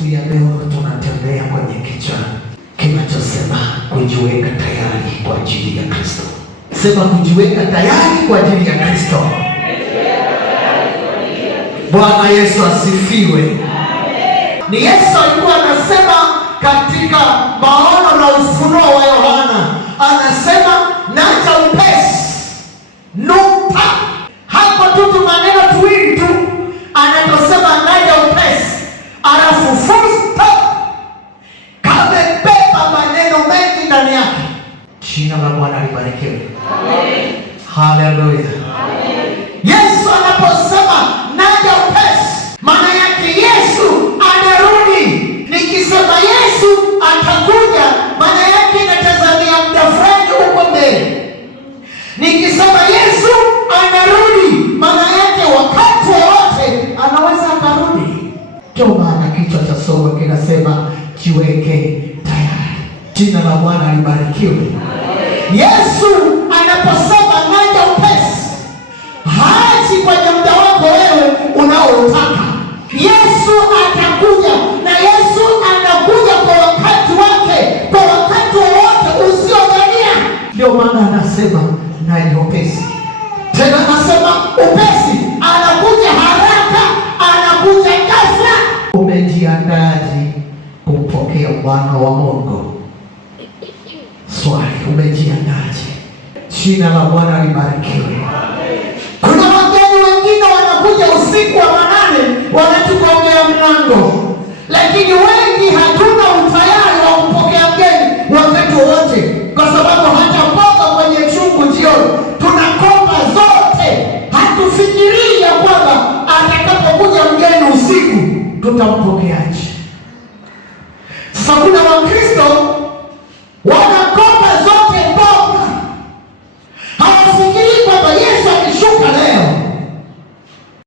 Siku ya leo tunatembea kwenye kichwa kinachosema kujiweka tayari kwa ajili ya Kristo. Sema kujiweka tayari kwa ajili ya Kristo. Bwana Yesu asifiwe. Ni Yesu alikuwa anasema katika maono na ufunuo wa Yohana, anasema naja upesi. Nukta. Hapo tu maneno tuwili tu anatosema naja upesi. Alafu full stop. Kamebeba maneno mengi ndani yake. Jina la Bwana libarikiwe. Amen. Haleluya. Amen. Yesu anaposema naja upesi, maana yake Yesu anarudi. Nikisema Yesu atakuja, maana yake natazamia muda fulani huko mbele. Nikisema Yesu anarudi, maana yake wakati wowote anaweza akarudi. Ndio maana kichwa cha somo kinasema jiweke tayari. Jina la Bwana libarikiwe. Yesu anaposema naja upesi, haji kwenye muda wako wewe unaotaka. Yesu atakuja, na Yesu anakuja kwa wakati wake, kwa wakati wowote usiodhania. Ndio maana anasema naja upesi. Tena anasema upesi, anakuja haraka, anakuja ghafla. Umejiandaje kumpokea mwana wa Mungu? Swali, umejiandaje? Jina la Bwana libarikiwe. Kuna wageni wengine wanakuja usiku wa manane, wanatugongea mlango, lakini wengi hatuna utayari wa kupokea mgeni wakati wote, kwa sababu hata mboga kwenye chungu jioni tunakopa zote. Hatufikirii ya kwamba atakapokuja mgeni usiku tutampokeaje.